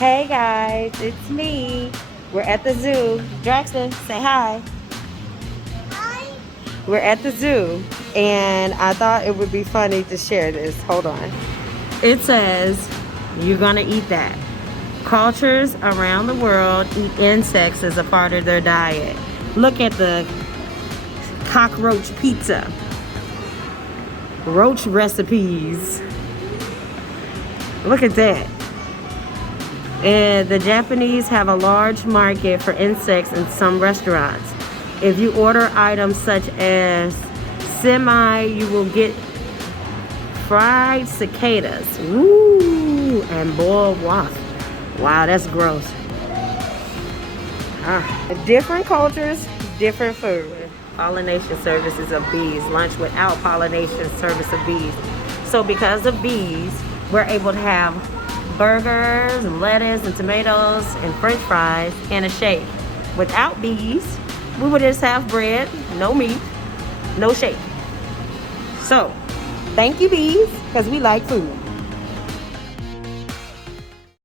Hey guys, it's me. We're at the zoo. Draxton, say hi. Hi. We're at the zoo, and I thought it would be funny to share this. Hold on. It says, you're gonna eat that. Cultures around the world eat insects as a part of their diet. Look at the cockroach pizza. Roach recipes. Look at that. And the Japanese have a large market for insects in some restaurants. If you order items such as semi, you will get fried cicadas. Ooh, and boiled wasp. Wow, that's gross. Different cultures, different food. Pollination services of bees. Lunch without pollination service of bees. So because of bees, we're able to have burgers and lettuce and tomatoes and french fries and a shake. Without bees, we would just have bread, no meat, no shake. So, thank you bees, because we like food.